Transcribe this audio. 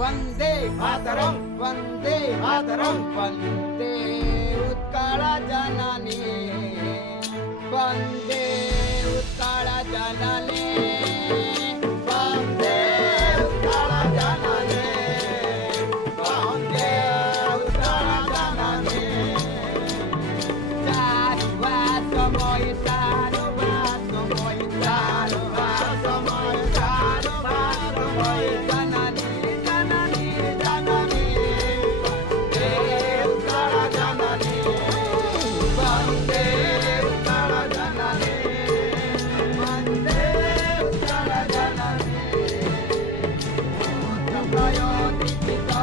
Vande Mataram Vande Mataram वंदे Utkal जननी वंदे Utkal जननी वंदे Utkal जननी वंदे Utkal जननी चारुवासमय चारुवासमय चारुवासमय चारुवासमय जननी जननी जननी वंदे Utkal जननी वंदे Utkal जननी वंदे Utkal जननी चक्रयो Deepika